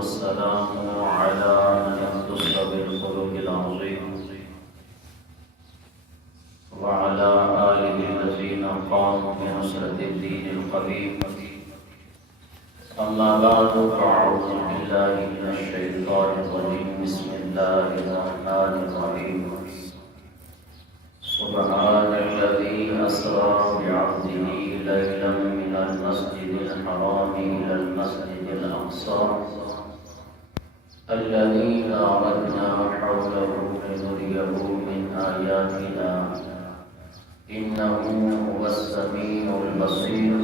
والسلام على من اختص بالخلق العظيم وعلى آله الذين قاموا بنصرة الدين القويم. أما بعد فأعوذ بالله من الشيطان الرجيم. بسم الله الرحمن الرحيم. سبحان الذي أسرى بعبده ليلا من المسجد الحرام إلى المسجد الأقصى الذي باركنا حوله لنريه من آياتنا إنه هو السميع البصير.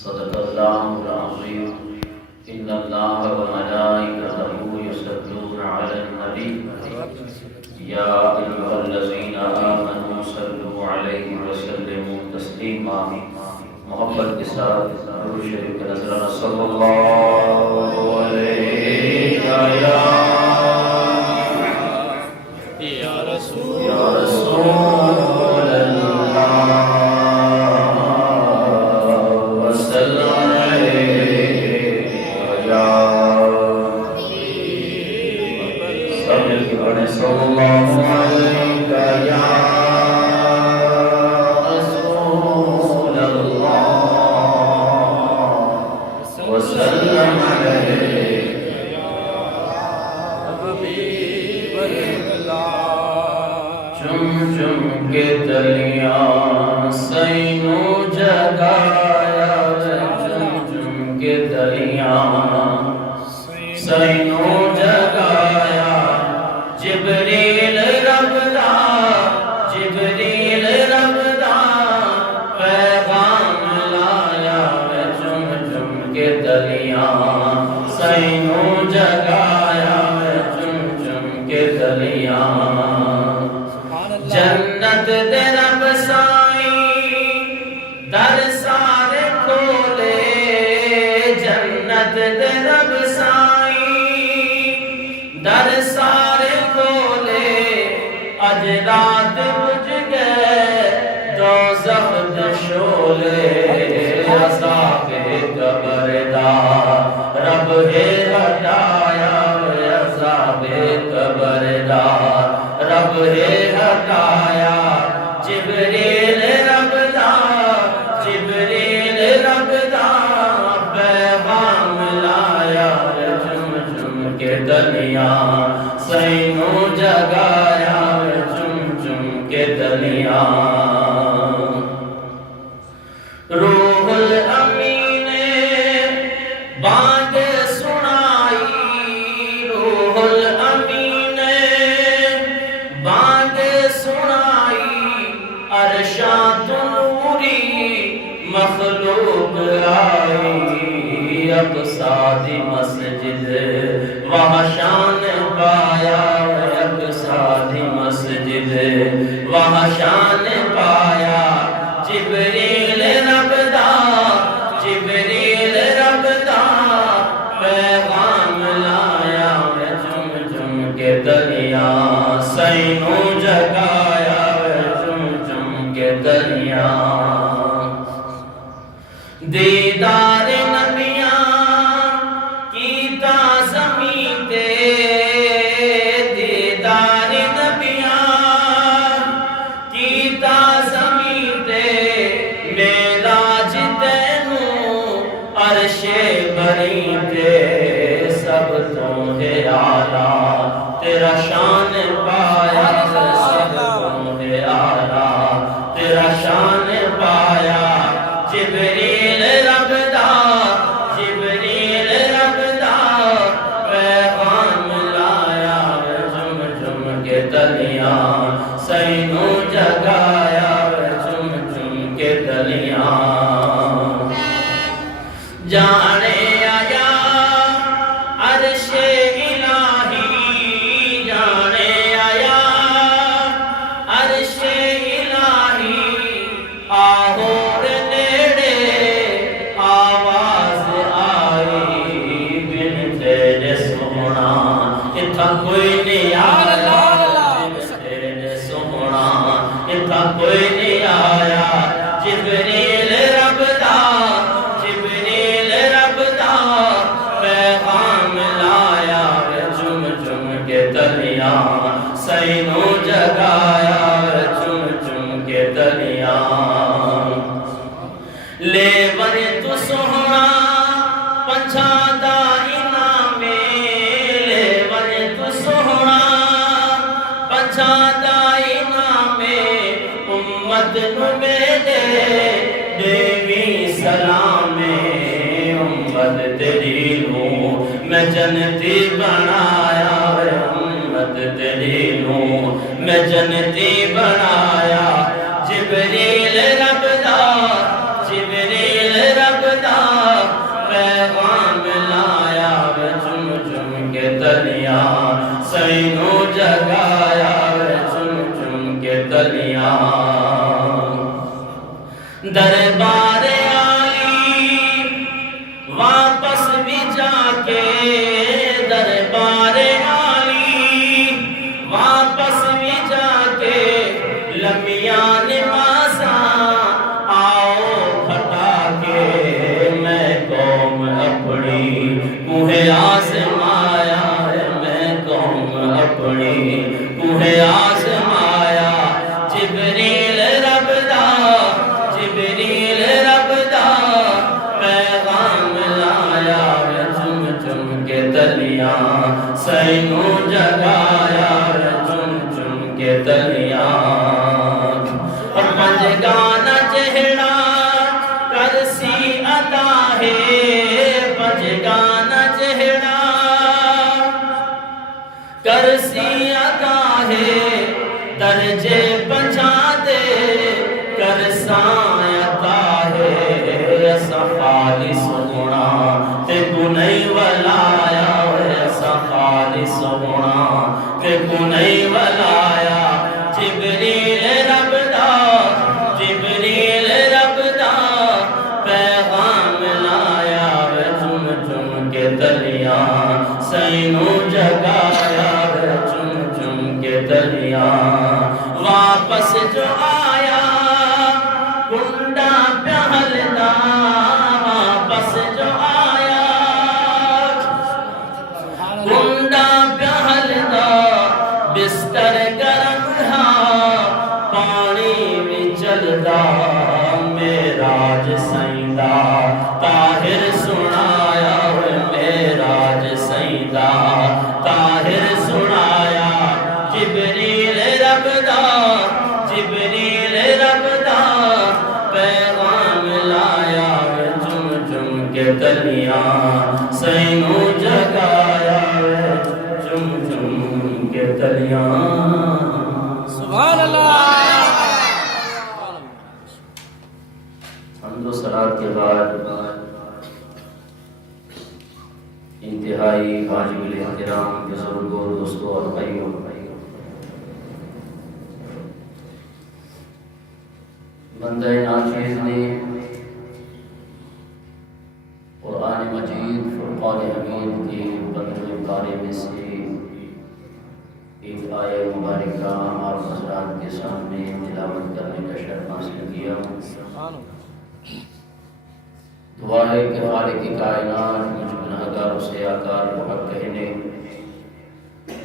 صدق الله العظيم. إن الله وملائكته يصلون على النبي يا أيها الذين آمنوا صلوا عليه وسلموا تسليما. محبت کے ساتھ درود شریف کا نذرانہ صلی اللہ علیہ یا رسول اللہ وسلم علیہ یا سب مل کے پڑھیں صلی اللہ علیہ یا وسلم علیہ حبیب اللہ. چم چم کے تلیاں سینوں جگایا، چم چم کے تلیاں سینوں جگایا. جبریل رب دا جبریل رب دا پیغام لایا، چم چم کے تلیاں سینوں جگایا، چم چم کے تلیاں. جنت دے رب سائیں در سارے کھولے، جنت دے رب سائیں در سارے کھولے. اج رات بجھ گئے دوزخ دے شعلے، عذاب قبر دا رب ہے ہٹایا، عذاب قبر دا رب ہے ہٹایا. جبریل رب دا جبریل رب دا پیغام لایا، چم چم کے تلیاں سینوں جگایا، چم چم کے تلیاں. روح الامین بانگ سنائی، روح الامین بانگ سنائی. عرشاں نوری مخلوق آئی، اقصی دی مسجد وہاں شان پایا، اقصی دی مسجد وہاں شان پایا. جبریل رب دا جبریل رب دا پیغام لایا، چم چم کے تلیاں سینوں جگایا، چم چم کے تلیاں. دیدار نبیاں کیتا زمین تے، دیدار نبیاں کیتا زمین تے. معراج تینوں عرش بری تے، سب تو ہے اعلیٰ تیرا شان پایا، سب تو ہے اعلیٰ تیرا شان پایا. جبریل رب دا جبریل رب دا پیغام لایا، چم چم کے تلیاں سینوں جگایا، چم چم کے تلیاں. جانے آیا عرش الہی، جانے آیا عرش الہی. آہور نیڑے آواز آئی، بن تیرے سونا اتھا کوئی نہیں آیا، بن تیرے سونا اتھا کوئی نہیں آیا. جبریل رب دا جبریل رب دا پیغام ملایا چم چم کے تلیاں سینوں جگایا چم چم کے تلیاں لے بنے تو سونا پچھا دائنا میں لے بنے تو سونا پچھا دائنا میں امت نمیدے دیوی سلام امت تیری ہوں میں جنتی بنایا امت تیری ہوں میں جنتی بنایا جبریل رب دا پیغام لایا چم چم کے تلیاں سینوں جگایا چم چم کے تلیاں دربار عالی واپس بھی جا کے دربار عالی واپس بھی جا کے لمیاں نمازاں آؤ کھٹا کے میں قوم اپنی کوہ آزمایا میں قوم اپنی کوہ آزمایا جبریل رب دا پیغام لایا چم چم کے تلیاں سینوں جگایا چم چم کے تلیاں اور پنج گانا چہرا کرسی عطا ہے پنج گانا چہرا کرسی عطا ہے درجے پچھا دے کرساں عطا ہے ایسا خالص ہونا تے کو نہیں ولایا ایسا خالص ہونا تے کو نہیں ولایا جبریل رب دا پیغام لایا چم چم کے تلیاں سینوں جگایا چم چم کے تلیاں واپس جو آیا کنڈا پہلدا واپس جو آیا کنڈا پہلدا بستر گرم تھا پانی بھی چلدا معراج سیدہ طاہر سنایا معراج سیدہ طاہر سنایا جبریل رب دا پیغام لایا چم چم کے تلیاں سینوں جگایا چم چم کے تلیاں سبحان اللہ حمد و صلات کے بعد انتہائی واجب الاحترام بزرگوں دوستوں اور بھائیوں بندہ ناچیز نے قرآن مجید فرقان حمید کی بندہ کاری میں سے ایک آیہ مبارکہ آپ حضرات کے سامنے تلاوت کرنے کا شرف حاصل کیا دعا ہے کہ خالق کائنات مجھ گناہگاروں سے آکار کو حق کہنے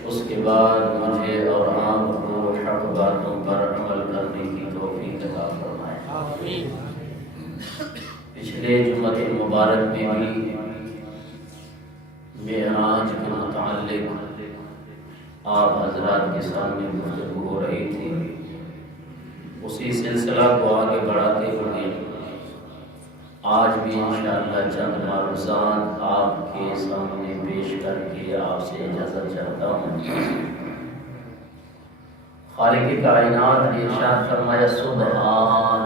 اس کے بعد مجھے اور آپ کو حق باتوں پر عمل کرنے کی توفیق عطا فرمائے پچھلے جمعہ مبارک میں بھی معراج کے متعلق آپ حضرات کے سامنے گفتگو ہو رہی تھی اسی سلسلہ کو آگے بڑھاتے ہوئے آج بھی انشاءاللہ چند معروضات آپ کے سامنے پیش کر کے آپ سے اجازت چاہتا ہوں خالق کائنات نے ارشاد فرمایا سبحان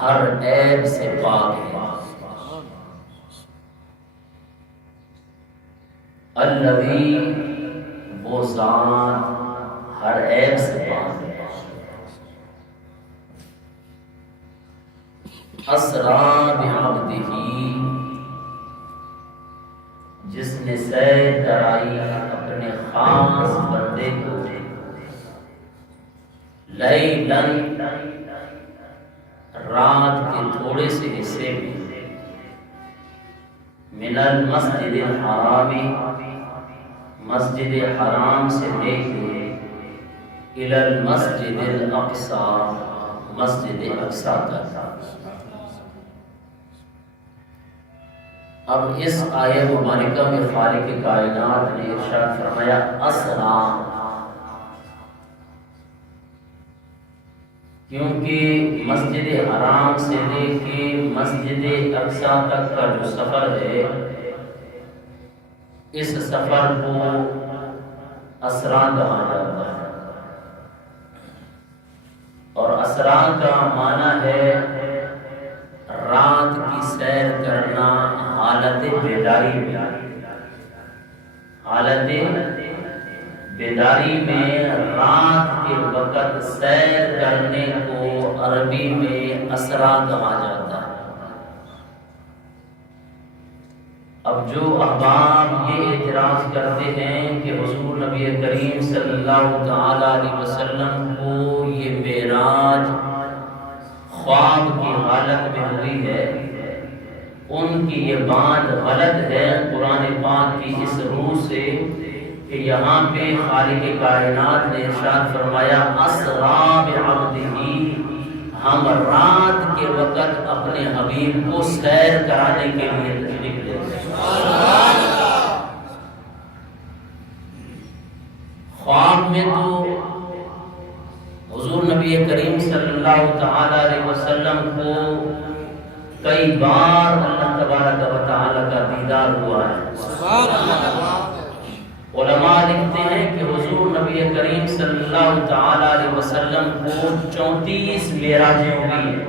ہر عیب سے پاک ہے الذی وہ ذات ہر عیب سے پاک ہے اسرا بعبدہ جس نے سیر کرائی اپنے خاص بندے کو لیلاً رات کے تھوڑے سے حصے میں من المسجد الحرام، مسجد حرام سے لے کے الی المسجد الاقصی، مسجد اقصی تک۔ اب اس آیہ مبارکہ میں خالق کائنات نے ارشاد فرمایا اسرا، کیونکہ مسجد حرام سے لے کے مسجد اقصی تک کا جو سفر ہے، اس سفر کو اسرا کہا جاتا ہے، اور اسرا کا معنی ہے رات کی سیر کرنا حالت بیداری میں، حالت بیداری میں رات کے وقت سیر کرنے کو عربی میں اسرا کہا جاتا ہے۔ اب جو احباب یہ اعتراض کرتے ہیں کہ حضور نبی کریم صلی اللہ تعالی علیہ وسلم کو یہ معراج خواب کی حالت میں ہوئی ہے، ان کی یہ بات غلط ہے قرآن پاک کی اس روح سے کہ یہاں پہ خالق کائنات نے ارشاد فرمایا اسرا بعبدہ، ہم رات کے وقت اپنے حبیب کو سیر کرانے کے لیے نکلے۔ خواب میں تو حضور نبی کریم صلی اللہ تعالی علیہ وسلم کو کئی بار اللہ تبارک و تعالی کا دیدار ہوا ہے۔ علماء لکھتے ہیں کہ حضور نبی کریم صلی اللہ تعالی علیہ وسلم کو 34 معراجیں ہوئی ہیں،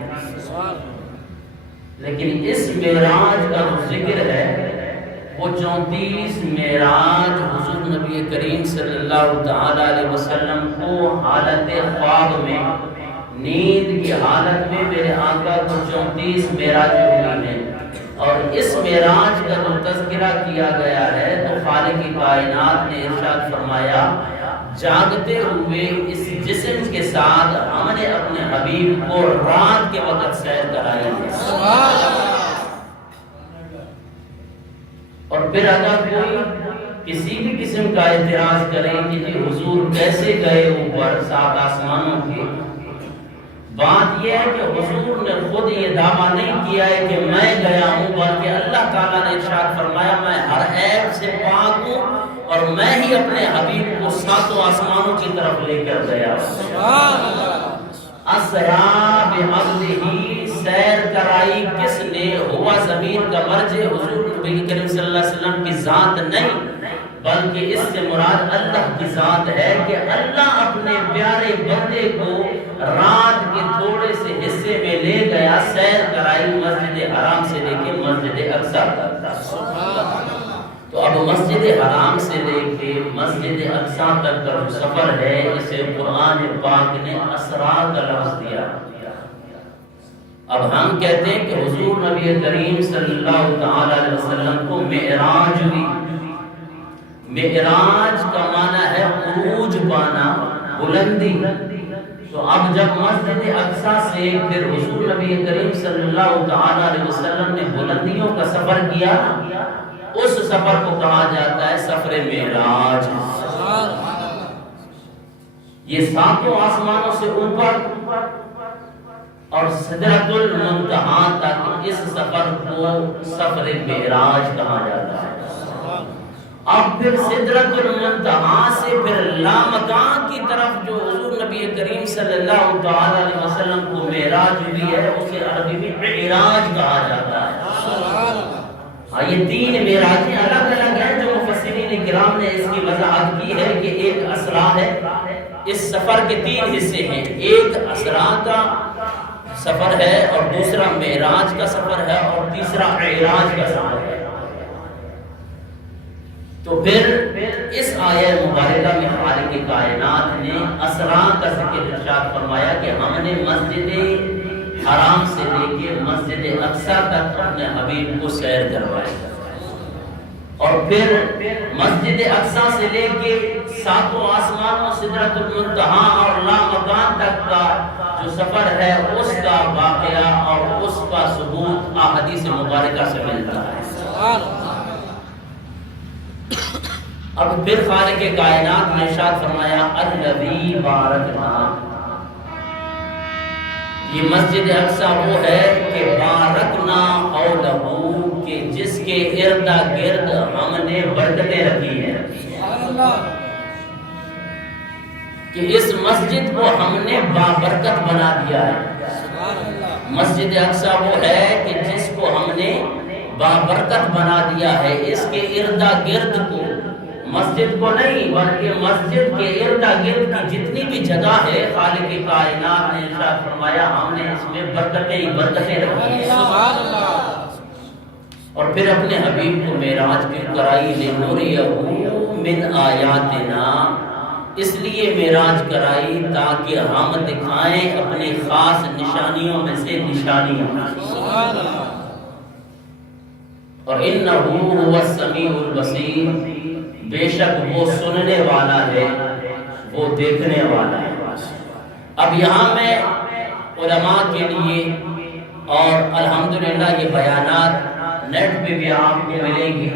لیکن اس معراج کا جو ذکر ہے وہ 34 معراج حضور نبی کریم صلی اللہ تعالی علیہ وسلم کو حالت خواب میں، نیند کی حالت میں میرے آقا کو 34 معراجیں ہوئی ہیں، اور اس معراج کا جو تذکرہ کیا گیا ہے تو خالق کائنات نے ارشاد فرمایا جاگتے ہوئے اس جسم کے ساتھ ہم نے اپنے حبیب کو رات کے وقت سیر کرائی ہے۔ اور پھر اگر کوئی کسی بھی قسم کا اعتراض کرے کہ جی حضور کیسے گئے اوپر 7 آسمانوں کے، بات یہ ہے کہ حضور نے خود یہ دعویٰ نہیں کیا ہے کہ میں گیا ہوں، بلکہ اللہ تعالیٰ نے ارشاد فرمایا میں ہر عیب سے پاک ہوں اور میں ہی اپنے حبیب کو 7 آسمانوں کی طرف لے کر گیا۔ اسرا بعبدہ، سیر کرائی کس نے؟ ہوا ضمیر کا مرجع حضور نبی کریم صلی اللہ علیہ وسلم کی ذات نہیں، بلکہ اس سے مراد اللہ کی ذات ہے کہ اللہ اپنے پیارے بندے کو رات کے تھوڑے سے حصے میں لے گیا، سیر کرائی مسجد حرام سے لے کے مسجد اقصی تک۔ تو اب مسجد حرام سے لے کے مسجد اقصی تک کا جو سفر ہے اسے قرآن پاک نے اسرا کا لفظ دیا۔ اب ہم کہتے ہیں کہ حضور نبی کریم صلی اللہ تعالی علیہ وسلم کو معراج ہوئی۔ معراج کا معنی ہے عروج پانا، بلندی۔ تو اب جب مسجد اقصی سے پھر حضور نبی کریم صلی اللہ تعالی علیہ وسلم نے بلندیوں کا سفر کیا، اس سفر کو کہا جاتا ہے سفر معراج۔ یہ 7 آسمانوں سے اوپر اور سدرۃ المنتہا تک اس سفر کو سفر معراج کہا جاتا ہے۔ اب پھر سدرۃ المنتہا سے پھر لامکان کی طرف جو حضور نبی کریم صلی اللہ تعالی علیہ وسلم کو معراج ہوئی ہے اسے عربی میں معراج کہا جاتا ہے۔ یہ 3 معراجیں الگ الگ ہیں جو مفسرین کرام نے اس کی وضاحت کی ہے کہ ایک اسرا ہے، اس سفر کے 3 حصے ہیں، ایک اسرا کا سفر ہے اور دوسرا معراج کا سفر ہے اور تیسرا معراج کا سفر ہے۔ تو پھر اس آیہ مبارکہ میں خالق کائنات نے اسرا کا ذکر ارشاد فرمایا کہ ہم نے مسجد حرام سے لے کے مسجد اقصی تک اپنے حبیب کو سیر کروایا، اور پھر مسجد اقصی سے لے کے 7 آسمانوں سدرۃ المنتہا اور لامکان تک کا جو سفر ہے اس کا واقعہ اور اس کا ثبوت احادیث مبارکہ سے ملتا ہے۔ اب پھر خالق کائنات نے ارشاد فرمایا الذی بارکنا، یہ مسجد اقصی وہ ہے کہ بارکنا حولہ، کہ جس کے ارد گرد ہم نے برکتیں رکھی ہیں، کہ اس مسجد کو ہم نے بابرکت بنا دیا ہے۔ مسجد اقصی وہ ہے کہ جس کو ہم نے بابرکت بنا دیا ہے، اس کے ارد گرد کو، مسجد کو نہیں بلکہ مسجد کے ارد گرد کی جتنی بھی جگہ ہے خالق کائنات نے ارشاد فرمایا ہم نے اس میں برکتیں ہی برکتیں رکھی ہیں۔ سبحان اللہ۔ اور پھر اپنے حبیب کو معراج کی کرائی لنوریہ من آیاتنا، اس لیے معراج کرائی تاکہ ہم دکھائیں اپنی خاص نشانیوں میں سے نشانیاں۔ سبحان اللہ۔ اور انہ هو السمیع البصیر، بے شک وہ سننے والا ہے، وہ دیکھنے والا ہے۔ اب یہاں میں علماء کے لیے، اور الحمدللہ یہ بیانات نیٹ پہ بھی آپ کو ملیں گے،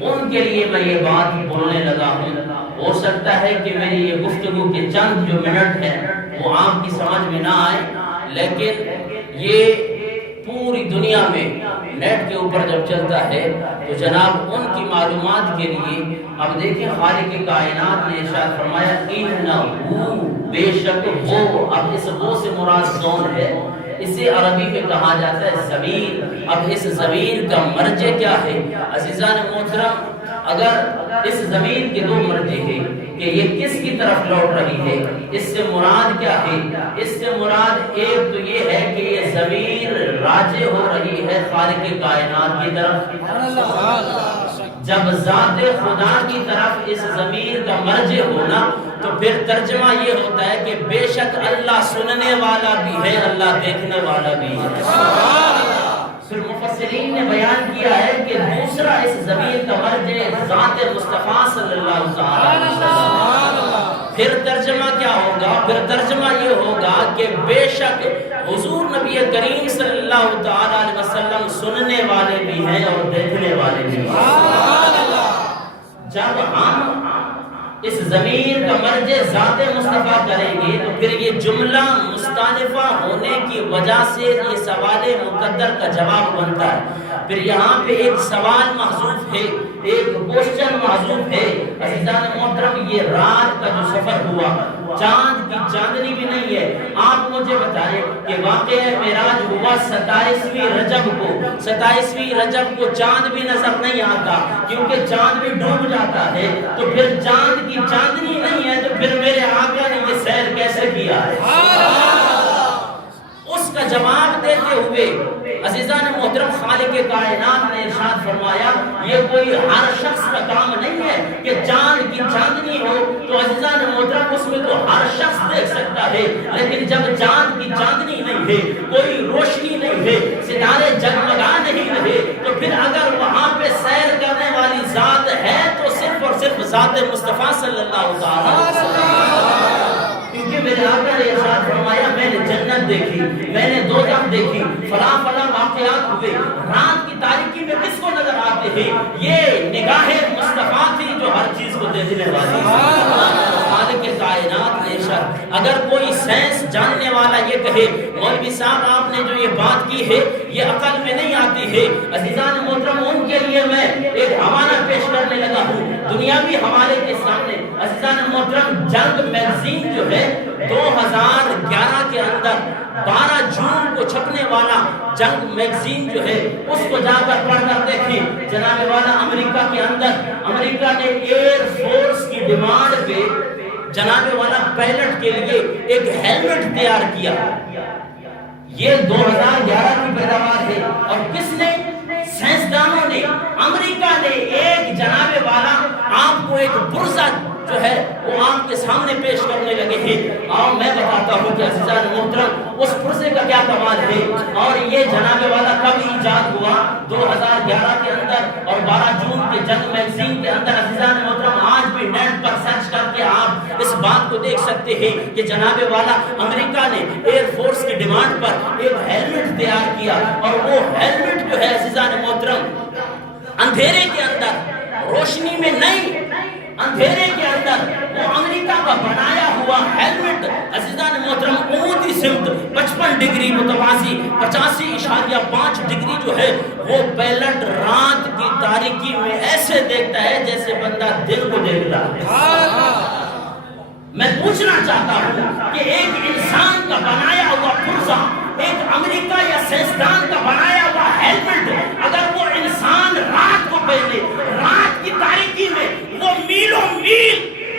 ان کے لیے میں یہ بات بولنے لگا ہوں۔ ہو سکتا ہے کہ میری یہ گفتگو کے چند جو منٹ ہیں وہ آپ کی سمجھ میں نہ آئے، لیکن یہ پوری دنیا میں نیٹ کے اوپر جب چلتا ہے تو جناب ان کی معلومات کے لیے اب دیکھیں خالق کائنات نے ارشاد فرمایا انہ، بے شک وہ، اب اس وہ سے مراد زون ہے، اسے عربی میں کہا جاتا ہے ضمیر۔ اب اس ضمیر کا مرجع کیا ہے؟ عزیزان محترم، اگر اس ضمیر کے دو مرجع ہیں کہ یہ کس کی طرف لوٹ رہی ہے، اس سے مراد کیا ہے؟ اس سے مراد ایک تو یہ ہے کہ یہ ضمیر راجع ہو رہی ہے خالق کائنات کی طرف۔ جب ذات خدا کی طرف اس ضمیر کا مرجع ہونا تو پھر ترجمہ یہ ہوتا ہے کہ بے شک اللہ سننے والا بھی ہے، اللہ دیکھنے والا بھی ہے۔ پھر مفسرین نے بیان کیا ہے کہ دوسرا اس ضمیر کا مرجع ذات مصطفیٰ صلی اللہ علیہ وسلم۔ پھر ترجمہ کیا ہوگا؟ پھر ترجمہ یہ ہوگا کہ بے شک حضور نبی کریم صلی اللہ علیہ وسلم سننے والے بھی ہیں اور دیکھنے والے بھی ہیں۔ جب ہم اس ضمیر کا مرجع ذات مصطفیٰ کریں گے تو پھر یہ جملہ مستانفہ ہونے کی وجہ سے یہ سوال مقدر کا جواب بنتا ہے۔ پھر یہاں پہ ایک سوال محذوف ہے، ایک کوشچن محذوف ہے۔ عزیزان محترم، یہ رات کا جو سفر ہوا، چاند کی چاندنی بھی نہیں ہے۔ آپ مجھے بتائیں کہ واقعہ معراج ہوا 27ویں رجب کو، 27ویں رجب کو چاند بھی نظر نہیں آتا کیونکہ چاند بھی ڈوب جاتا ہے، تو پھر چاند کی چاندنی نہیں ہے تو پھر میرے آقا نے یہ سیر کیسے کیا ہے؟ اس کا جواب دیتے ہوئے عزیزان محترم خالق کائنات نے ارشاد فرمایا یہ کوئی ہر شخص کا کام نہیں ہے کہ چاند کی چاندنی ہو تو عزیزان محترم اس میں تو ہر شخص دیکھ سکتا ہے، لیکن جب چاند کی چاندنی نہیں ہے، کوئی روشنی نہیں ہے، ستارے جگمگا نہیں رہے، تو پھر اگر وہاں پہ سیر کرنے والی ذات ہے تو صرف اور صرف ذات مصطفیٰ صلی اللہ علیہ وسلم۔ کیونکہ میرے آقا نے ارشاد فرمایا میں نے جنت دیکھی، میں نے دوزخ دیکھی، فلاں فلاں واقعات ہوئے۔ رات کی تاریکی میں کس کو نظر آتے ہیں؟ یہ نگاہ مصطفیٰ تھی جو ہر چیز کو دیکھنے والی خالق کائنات نے ارشاد۔ اگر کوئی سائنس جاننے والا یہ کہے مولوی صاحب آپ نے جو یہ بات کی ہے یہ عقل میں نہیں آتی ہے، عزیزان محترم ان کے لیے میں ایک حوالہ پیش کرنے لگا ہوں دنیاوی حوالے کے سامنے۔ عزیزان محترم جنگ میگزین جو ہے 2011 کے اندر 12 جون کو چھپنے والا جنگ میگزین جو ہے اس کو جا کر پڑھ کر دیکھیں جناب والا امریکہ کے اندر امریکہ نے ایئر فورس کی ڈیمانڈ پہ جناب والا پائلٹ کے لیے ایک ہیلمٹ تیار کیا۔ یہ 2011 کی پیداوار ہے اور کس نے؟ سائنسدانوں نے، امریکہ نے ایک جناب والا آپ کو ایک پرزہ جو ہے وہ آپ کے سامنے پیش کرنے لگے ہیں اور میں بتاتا ہوں کہ عزیزان محترم اس پرزے کا کیا کمال ہے اور یہ جناب والا کب ایجاد ہوا 2011 کے اندر اور 12 جون کے جنگ میگزین کے اندر۔ عزیزان محترم آج بھی نیٹ پر سرچ کر کے آپ اس بات کو دیکھ سکتے ہیں کہ جناب والا امریکہ نے ایئر فورس کی ڈیمانڈ پر ایک ہیلمٹ تیار کیا اور وہ ہیلمٹ جو ہے عزیزان محترم اندھیرے کے اندر، روشنی میں نہیں، اندھیرے کے اندر وہ امریکہ کا بنایا ہوا ہیلمٹ عزیزان محترم عمودی سمت 55 ڈگری متوازی 85.5 ڈگری جو ہے وہ پائلٹ رات کی تاریکی میں ایسے دیکھتا ہے جیسے بندہ دن کو دیکھ رہا ہے۔ میں پوچھنا چاہتا ہوں کہ ایک انسان کا بنایا ہوا پرزہ، ایک امریکہ یا سائنسدان کا بنایا ہوا ہیلمٹ اگر وہ انسان رات کو پہلے رات کی تاریکی میں وہ میلوں میل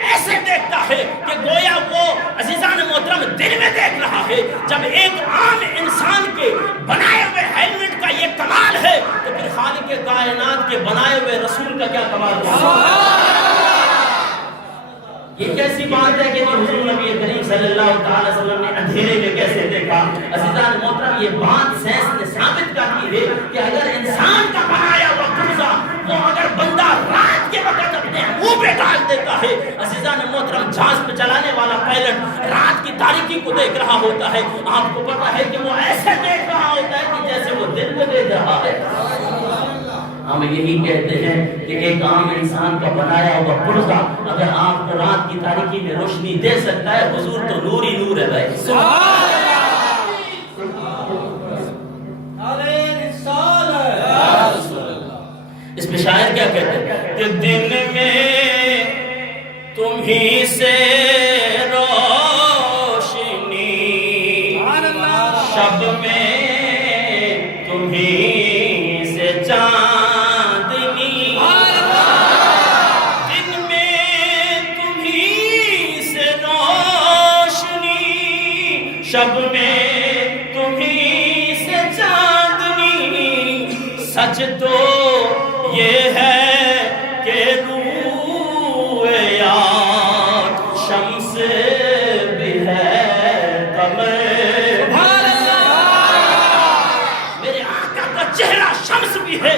ایسے دیکھتا ہے کہ گویا وہ عزیزان محترم دن میں دیکھ رہا ہے، جب ایک عام انسان کے بنائے ہوئے ہیلمٹ کا یہ کمال ہے تو پھر خالق کائنات کے بنائے ہوئے رسول کا کیا کمال ہے؟ یہ کیسی بات ہے کہ حضور نبی کریم صلی اللہ علیہ وسلم نے اندھیرے میں کیسے دیکھا؟ عزیزان محترم یہ بات سائنس نے ثابت کر دی ہے کہ اگر انسان کا بنایا ہوا پرزہ وہ اگر بندہ رات کے وقت اپنے منہ پہ ڈال دیتا ہے، عزیزان محترم جہاز پہ چلانے والا پائلٹ رات کی تاریکی کو دیکھ رہا ہوتا ہے، آپ کو پتا ہے کہ وہ ایسے دیکھ رہا ہوتا ہے کہ جیسے وہ دن میں دیکھ رہا ہے۔ ہم یہی کہتے ہیں کہ ایک عام انسان کا بنایا ہوا پرزہ اگر آپ کو رات کی تاریکی میں روشنی دے سکتا ہے، حضور تو نور ہی نور ہے بھائی۔ اس میں شاعر کیا کہتے ہیں کہ دن میں تمہیں سے روشنی، شب میں تمہیں سے چاندنی، دن میں تمہیں سے روشنی، شب میں تمہیں سے چاندنی، سچ تو یہ ہے کہ روح یار شمس بھی ہے قمر۔ میرے آقا کا چہرہ شمس بھی ہے،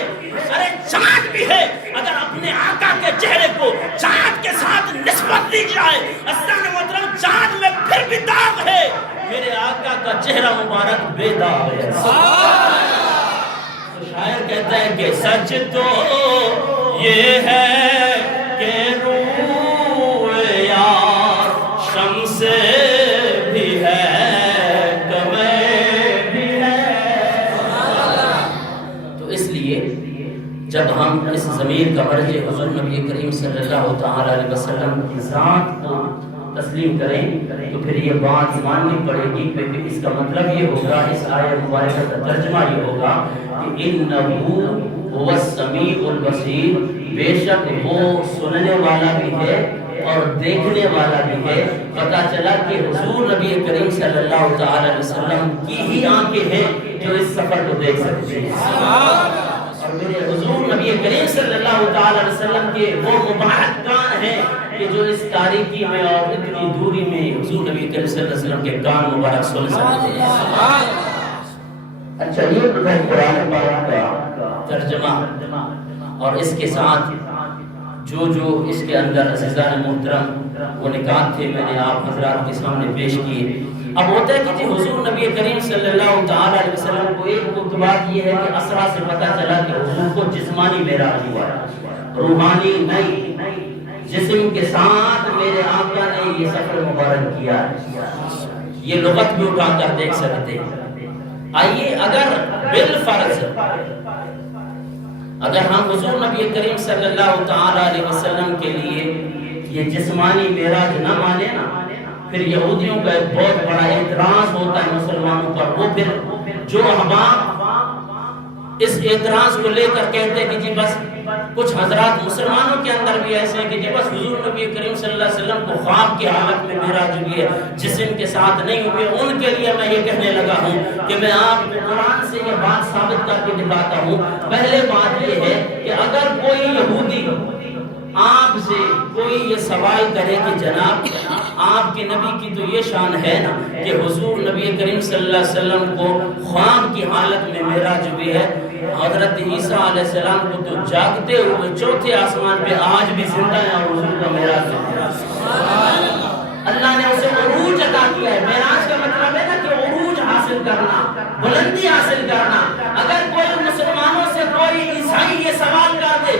ارے چاند بھی ہے۔ اگر اپنے آقا کے چہرے کو چاند کے ساتھ نسبت دی جائے، عزیزان محترم چاند میں پھر بھی داغ ہے، میرے آقا کا چہرہ مبارک بے داغ ہے۔ شاعر کہتا ہے کہ سچ تو یہ ہے کہ روح یار شمس بھی ہے قمر بھی ہے۔ تو اس لیے جب ہم اس ضمیر کا مرجع حضور نبی کریم صلی اللہ علیہ وسلم کی ذات کو تسلیم کریں تو پھر یہ بات ماننی پڑے گی، کیونکہ اس کا مطلب یہ ہوگا، اس آیت مبارکہ کا ترجمہ یہ ہوگا کہ اِنَّهُ هُوَ السَّمِيعُ الْبَصِيرُ، بے شک وہ سننے والا بھی ہے اور دیکھنے والا بھی ہے۔ پتہ چلا کہ حضور نبی کریم صلی اللہ علیہ وسلم کی ہی آنکھیں ہیں جو اس سفر کو دیکھ سکتے ہیں، اور میرے حضور نبی کریم صلی اللہ علیہ وسلم کے وہ مبارک کان ہیں کہ جو اس تاریکی میں اور اتنی دوری میں حضور نبی کریم صلی اللہ علیہ وسلم کے کان مبارک سن سکتے ہیں۔ اچھا یہ قرآن پاک کا ترجمہ اور اس کے ساتھ جو اس کے اندر عزیزان محترم وہ نکات تھے میں نے آپ حضرات کے سامنے پیش کیے۔ اب ہوتا ہے کہ جی حضور نبی کریم صلی اللہ علیہ وسلم کو ایک بات یہ ہے کہ اسرا سے پتہ چلا کہ حضور کو جسمانی معراج ہوا ہے، روحانی نہیں، جسم کے ساتھ میرے آقا نے یہ سفر مبارک کیا ہے۔ یہ لغت بھی اٹھا کر دیکھ سکتے ہیں۔ آئیے اگر بالفرض اگر ہم حضور نبی کریم صلی اللہ علیہ وسلم کے لیے یہ جسمانی معراج نہ مانے نا، پھر یہودیوں کا ایک بہت بڑا اعتراض ہوتا ہے مسلمانوں پر۔ وہ پھر جو احباب اس اعتراض کو لے کر کہتے ہیں کہ جی بس کچھ حضرات مسلمانوں کے اندر بھی ایسے ہیں کہ جی بس حضور نبی کریم صلی اللہ علیہ وسلم کو خواب کی حالت میں معراج ہوئی ہے، جسم کے ساتھ نہیں ہوئے، ان کے لیے میں یہ کہنے لگا ہوں کہ میں آپ کو قرآن سے یہ بات ثابت کر کے دکھاتا ہوں۔ پہلے بات یہ ہے کہ اگر کوئی یہودی آپ سے کوئی یہ سوال کرے کہ جناب آپ کے نبی کی تو یہ شان ہے نا کہ حضور نبی کریم صلی اللہ علیہ وسلم کو خواب کی حالت میں معراج ہوئی ہے، حضرت عیسیٰ علیہ السلام کو تو جاگتے ہوئے چوتھے آسمان پہ آج بھی زندہ ہے اور حضور کا معراج ہے۔ اللہ نے اسے عروج عطا کیا ہے۔ معراج کا مطلب ہے نا کہ عروج حاصل کرنا، بلندی حاصل کرنا۔ اگر کوئی مسلمانوں سے کوئی عیسائی یہ سوال کر دے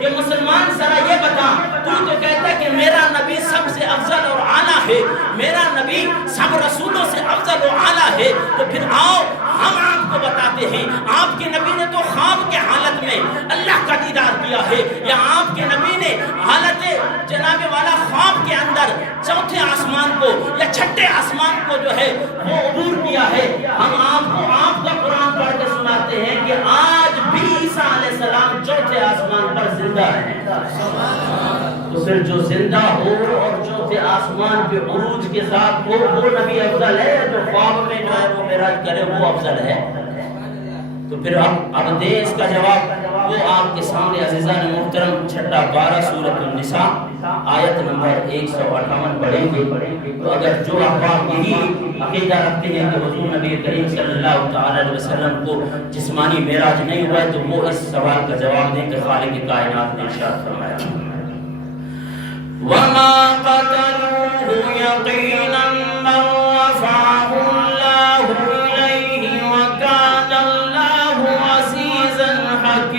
کہ مسلمان ذرا یہ بتا، تو کہتا ہے کہ میرا نبی سب سے افضل اور اعلیٰ ہے، میرا نبی سب رسولوں سے افضل و اعلیٰ ہے، تو پھر آؤ ہم آپ کو بتاتے ہیں آپ کے نبی نے تو خواب کے حالت میں اللہ کا دیدار کیا ہے، یا آپ کے نبی نے حالت جناب والا خواب کے اندر چوتھے آسمان کو یا چھٹے آسمان کو جو ہے وہ عبور کیا ہے۔ ہم آپ کا قرآن پڑھ کے سناتے ہیں کہ آج بھی عیسیٰ علیہ السلام چوتھے آسمان پر زندہ ہے۔ تو پھر جو زندہ ہو اور چوتھے آسمان پہ عروج کے ساتھ ہو، وہ نبی افضل ہے، جو خواب میں جو ہے وہ معراج کرے وہ افضل ہے؟ تو پھر اب دے اس کا جواب، وہ آپ کے سامنے عزیزان محترم چھٹا 12 سورۃ النساء آیت نمبر 158 پڑھیں گے۔ تو اگر جو احباب یہی عقیدہ رکھتے ہیں کہ حضور نبی کریم صلی اللہ تعالی علیہ وسلم کو جسمانی معراج نہیں ہوا ہے، تو وہ اس سوال کا جواب دیں کہ خالق کائنات نے ارشاد فرمایا وَمَا قَتَلُوهُ يَقِينًا بَلْ رَفَعَهُ اللَّهُ إِلَيْهِ وَكَانَ اللَّهُ عَزِيزًا حَكِيمًا۔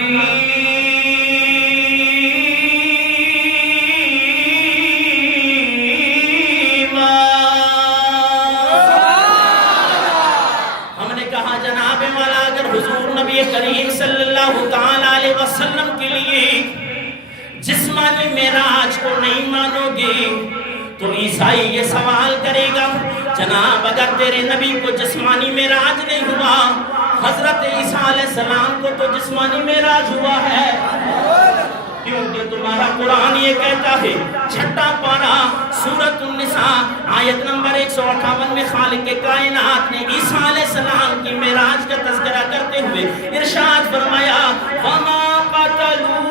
ہم نے کہا جناب والا اگر حضور نبی کریم صلی اللہ تعالی علیہ وسلم کے لیے جسمانی معراج کو نہیں مانو گے تو عیسائی یہ سوال کرے گا، جناب اگر تیرے نبی کو جسمانی معراج نہیں ہوا، حضرت عیسیٰ علیہ السلام کو تو جسمانی معراج ہوا ہے، کیونکہ تمہارا قرآن یہ کہتا ہے چھٹا پارہ سورۃ النساء آیت نمبر 158 میں خالق کائنات نے عیسیٰ علیہ السلام کی معراج کا تذکرہ کرتے ہوئے ارشاد فرمایا وَمَا قَتَلُوهُ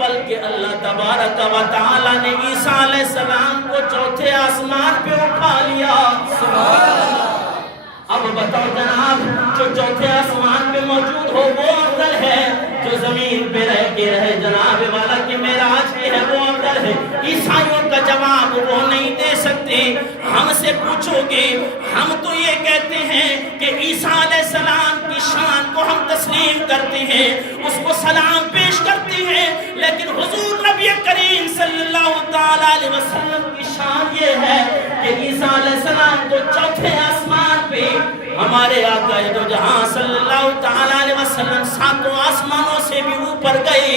بلکہ اللہ تبارک و تعالی نے عیسیٰ علیہ السلام کو چوتھے آسمان پہ اٹھا لیا۔ اب بتاؤ جناب، جو چوتھے آسمان پہ موجود ہو وہ افضل ہے، جو زمین پہ رہ کے رہے جناب والا کہ معراج کی ہے وہ افضل ہے؟ عیسائیوں کا جواب وہ نہیں دے سکتے۔ ہم سے پوچھو گے، ہم تو یہ کہتے ہیں کہ عیسیٰ علیہ السلام کی شان کو ہم تسلیم کرتے ہیں، اس کو سلام پیش کرتے ہیں، لیکن حضور نبی کریم صلی اللہ تعالی علیہ وسلم کی شان یہ ہے کہ عیسیٰ علیہ السلام کو چوتھے آسمان پہ ہمارے آقا دو جہاں صلی اللہ تعالی علیہ وسلم ساتوں آسمانوں سے بھی اوپر گئے،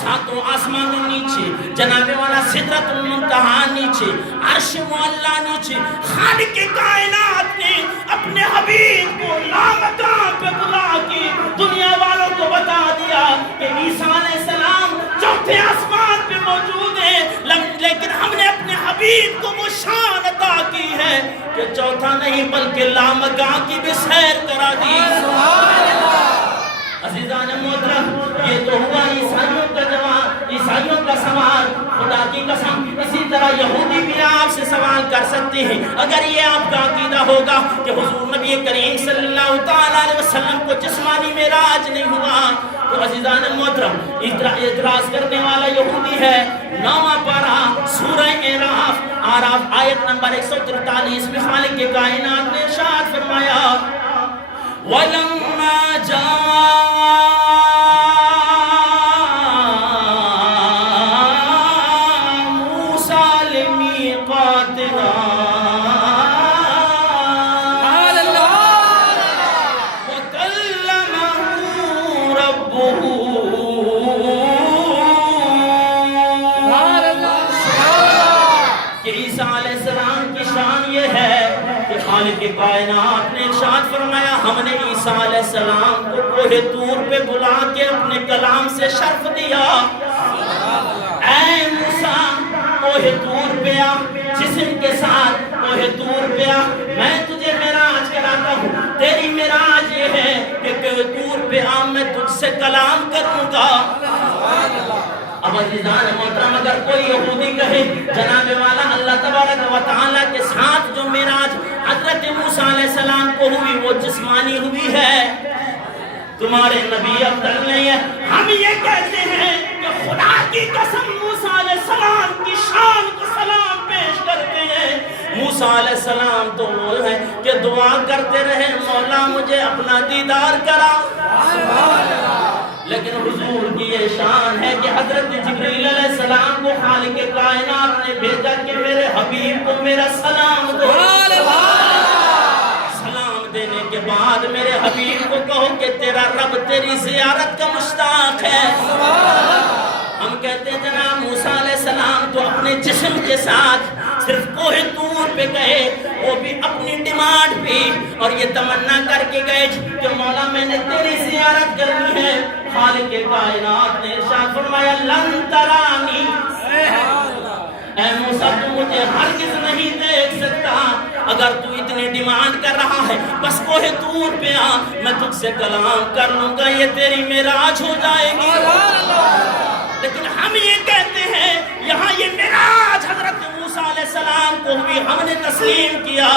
ساتوں آسمانوں نیچے، جناب والا سدرۃ المنتہا نیچے، عرش معلیٰ نیچے، خالق کائنات نے اپنے حبیب کو لامکان پہ بلا کے دنیا والوں کو بتا دیا کہ عیسیٰ علیہ السلام چوتھے آسمان پہ موجود ہیں، لیکن ہم نے اپنے حبیب کو وہ شان عطا کی ہے کہ چوتھا نہیں بلکہ لامکان کی بھی سیر کرا دی۔ عزیزان محترم، یہ تو ہوا عیسائیوں کا جواب، عیسائیوں کا سوال۔ خدا کی قسم اسی طرح یہودی بھی آپ سے سوال کر سکتے ہیں، اگر یہ آپ کا عقیدہ ہوگا کہ حضور نبی کریم صلی اللہ تعالی علیہ وسلم کو جسمانی معراج نہیں ہوا، تو عزیزان محترم اعتراض کرنے والا یہودی ہے۔ 9واں پارہ سورہ اعراف آیت نمبر 143 میں خالق کائنات نے ارشاد فرمایا وَلَمَّا جَاءَ مُوسَىٰ لِمِيقَاتِنَا وَكَلَّمَهُ رَبُّهُ کہ عیسیٰ علیہ السلام کی شان یہ ہے کہ خالق کائنات نے ارشاد فرمایا ہم نے عیسیٰ علیہ السلام کو کوہ طور پہ بلا کے اپنے کلام سے شرف دیا۔ اے موسیٰ کوہ طور پہ آ، جسم کے ساتھ کوہ طور پہ آ، میں تجھے معراج کراتا ہوں۔ تیری معراج یہ ہے کہ کوہ طور پہ آ، میں تجھ سے کلام کروں گا۔ اب عزیزان محترم اگر کوئی یہودی کہے جناب والا اللہ تبارک و تعالیٰ کے ساتھ جو معراج حضرت موسیٰ علیہ السلام کو ہوئی وہ جسمانی ہوئی ہے، تمہارے نبی افضل نہیں ہے، ہم یہ کہتے ہیں کہ خدا کی قسم موسیٰ علیہ السلام کی شان کو سلام پیش کرتے ہیں۔ موسیٰ علیہ السلام تو وہ ہے کہ دعا کرتے رہے مولا مجھے اپنا دیدار کرا، لیکن حضور کی یہ شان ہے کہ حضرت جبریل علیہ السلام کو خالق کائنات نے بھیجا کہ میرے حبیب کو میرا سلام دو، سلام دینے کے بعد میرے حبیب کو کہو کہ تیرا رب تیری زیارت کا مشتاق ہے۔ ہم کہتے ہیں جناب موسیٰ علیہ السلام تو اپنے جسم کے ساتھ صرف کوہ طور پہ گئے، وہ بھی اپنی ڈیمانڈ پہ اور یہ تمنا کر کے گئے کہ مولا میں نے تیری زیارت کرنی ہے۔ خالق کائنات نے ارشاد فرمایا لن ترانی، اے موسیٰ تو مجھے ہرگز نہیں دیکھ سکتا، اگر تو اتنی ڈیمانڈ کر رہا ہے بس کوہ طور پہ آ، میں تجھ سے کلام کر لوں گا، یہ تیری معراج ہو جائے گی۔ لیکن ہم یہ کہتے ہیں یہاں یہ معراج حضرت موسیٰ علیہ السلام کو بھی ہم نے تسلیم کیا،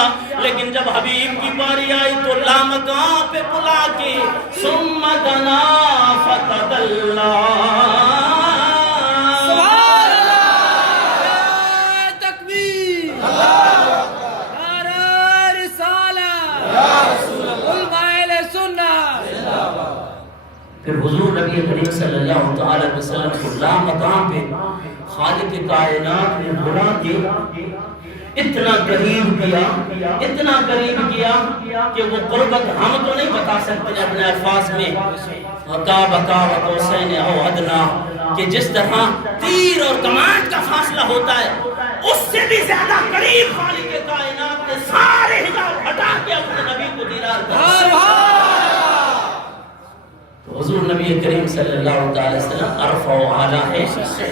لیکن جب حبیب کی باری آئی تو لامکان پہ بلا کے ثم دنا فتدلی، پھر حضور نبی کریم صلی اللہ تعالی وسلم کو لامکان پہ خالق کائنات نے بلا کے اتنا قریب کیا کہ وہ قربت ہم تو نہیں بتا سکتے اپنے الفاظ میں، قاب قوسین او ادنا، کہ جس طرح تیر اور کمان کا فاصلہ ہوتا ہے اس سے بھی زیادہ قریب خالق کائنات نے سارے حجاب ہٹا کے اپنے نبی کو دیدار کیا۔ حضور نبی کریم صلی اللہ علیہ وسلم عرف و اعلیٰ ہے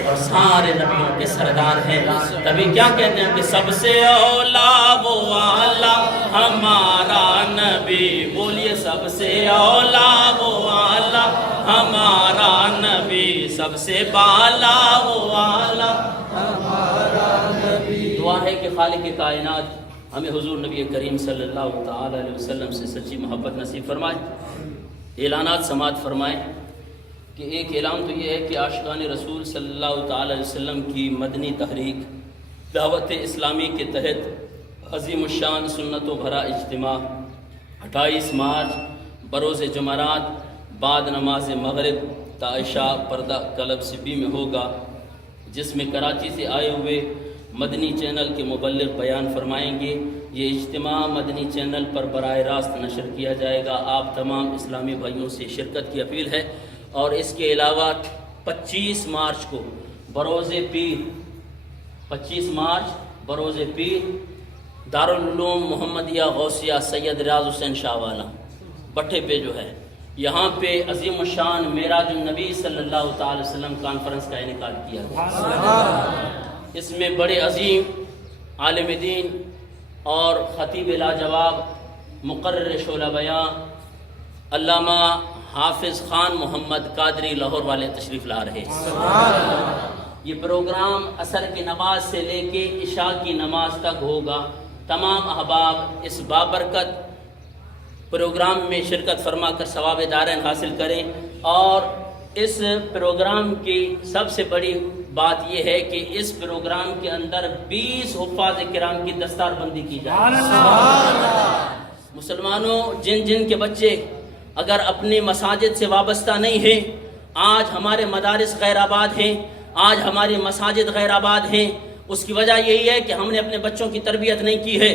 اور سارے نبیوں کے سردار ہیں، تبھی کیا کہتے ہیں کہ سب سے اولا وہ اعلیٰ ہمارا نبی، بولیے سب سے اولا وہ اعلیٰ ہمارا نبی، سب سے بالا وہ اعلیٰ ہمارا نبی۔ دعا ہے کہ خالق کائنات ہمیں حضور نبی کریم صلی اللہ تعالی علیہ وسلم سے سچی محبت نصیب فرمائے۔ اعلانات سماعت فرمائیں کہ ایک اعلان تو یہ ہے کہ عاشقان رسول صلی اللہ تعالی علیہ وسلم کی مدنی تحریک دعوت اسلامی کے تحت عظیم الشان سنت و بھرا اجتماع 28 مارچ بروز جمعرات بعد نماز مغرب تا عشاء پردہ کلب سبی میں ہوگا، جس میں کراچی سے آئے ہوئے مدنی چینل کے مبلغ بیان فرمائیں گے۔ یہ اجتماع مدنی چینل پر براہ راست نشر کیا جائے گا۔ آپ تمام اسلامی بھائیوں سے شرکت کی اپیل ہے، اور اس کے علاوہ 25 مارچ کو بروز پیر 25 مارچ بروز پیر دارالعلوم محمدیہ غوثیہ سید ریاض حسین شاہ والا بٹھے پہ جو ہے، یہاں پہ عظیم الشان معراج النبی صلی اللہ تعالی وسلم کانفرنس کا انعقاد کیا گیا۔ اس میں بڑے عظیم عالم دین اور خطیب لاجواب مقرر شعلہ بیان علامہ حافظ خان محمد قادری لاہور والے تشریف لا رہے ہیں۔ یہ پروگرام عصر کی نماز سے لے کے عشاء کی نماز تک ہوگا۔ تمام احباب اس بابرکت پروگرام میں شرکت فرما کر ثواب دارین حاصل کریں، اور اس پروگرام کی سب سے بڑی بات یہ ہے کہ اس پروگرام کے اندر 20 حفاظ کرام کی دستار بندی کی جائے۔ مسلمانوں، جن جن کے بچے اگر اپنی مساجد سے وابستہ نہیں ہیں، آج ہمارے مدارس غیر آباد ہیں، آج ہماری مساجد غیر آباد ہیں، اس کی وجہ یہی ہے کہ ہم نے اپنے بچوں کی تربیت نہیں کی ہے۔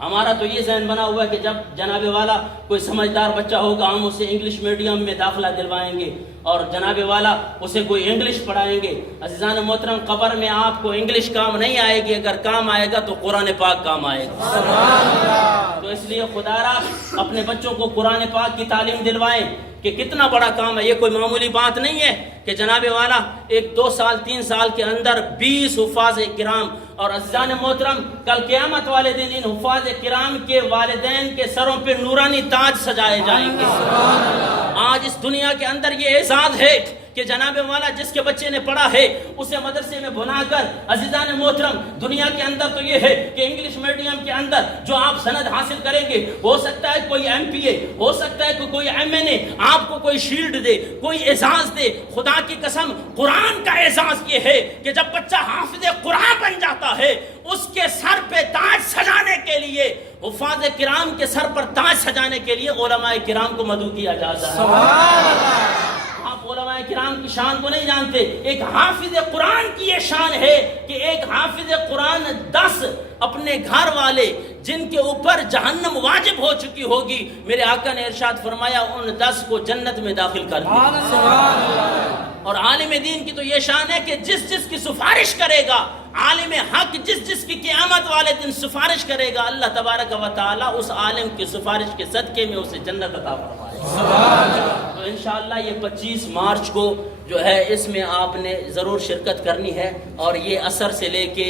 ہمارا تو یہ ذہن بنا ہوا ہے کہ جب جناب والا کوئی سمجھدار بچہ ہوگا ہم اسے انگلش میڈیم میں داخلہ دلوائیں گے اور جناب والا اسے کوئی انگلش پڑھائیں گے۔ عزیزان محترم، قبر میں آپ کو انگلش کام نہیں آئے گی، اگر کام آئے گا تو قرآن پاک کام آئے گا۔ تو اس لیے خدا را اپنے بچوں کو قرآن پاک کی تعلیم دلوائیں کہ کتنا بڑا کام ہے، یہ کوئی معمولی بات نہیں ہے کہ جناب والا 1 2 سال 3 سال کے اندر 20 حفاظ کرام، اور عزیزان محترم کل قیامت والے دن ان حفاظ کرام کے والدین کے سروں پہ نورانی تاج سجائے جائیں گے۔ آج اس دنیا کے اندر یہ اعزاز ہے کہ جناب والا جس کے بچے نے پڑھا ہے اسے مدرسے میں بلا کر عزیزان محترم دنیا کے اندر تو یہ ہے کہ انگلش میڈیم کے اندر جو آپ سند حاصل کریں گے ہو سکتا ہے کوئی ایم پی اے، ہو سکتا ہے کوئی ایم این اے آپ کو کوئی شیلڈ دے، کوئی اعزاز دے. خدا کی قسم قرآن کا اعزاز یہ ہے کہ جب بچہ حافظ قرآن بن جاتا ہے اس کے سر پہ تاج سجانے کے لیے، حفاظ کرام کے سر پر تاج سجانے کے لیے علماء کرام کو مدعو کیا جاتا ہے. سبحان اللہ. آپ علماء کرام کی شان کو نہیں جانتے. ایک حافظ قرآن کی یہ شان ہے کہ ایک حافظ قرآن 10 اپنے گھر والے جن کے اوپر جہنم واجب ہو چکی ہوگی، میرے آقا نے ارشاد فرمایا ان 10 کو جنت میں داخل کر دیا. اور عالم دین کی تو یہ شان ہے کہ جس جس کی سفارش کرے گا، عالم حق جس جس کی قیامت والے دن سفارش کرے گا، اللہ تبارک و تعالی اس عالم کی سفارش کے صدقے میں اسے جنت عطا فرمائے. تو انشاءاللہ یہ 25 مارچ کو جو ہے اس میں آپ نے ضرور شرکت کرنی ہے، اور یہ عصر سے لے کے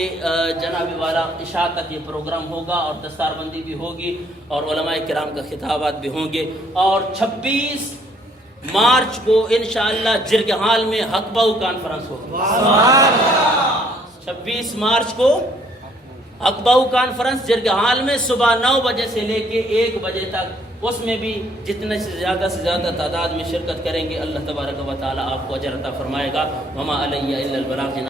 جناب والا عشاء تک یہ پروگرام ہوگا، اور دستار بندی بھی ہوگی اور علماء کرام کا خطابات بھی ہوں گے. اور 26 مارچ کو انشاءاللہ جرگہال میں حق باؤ کانفرنس ہوگی. 26 مارچ کو حق باؤ کانفرنس جرگہال میں صبح 9 بجے سے لے کے 1 بجے تک. اس میں بھی جتنے سے زیادہ تعداد میں شرکت کریں گے اللہ تبارک و تعالی آپ کو اجر عطا فرمائے گا. وما علیہ الا البلاغ.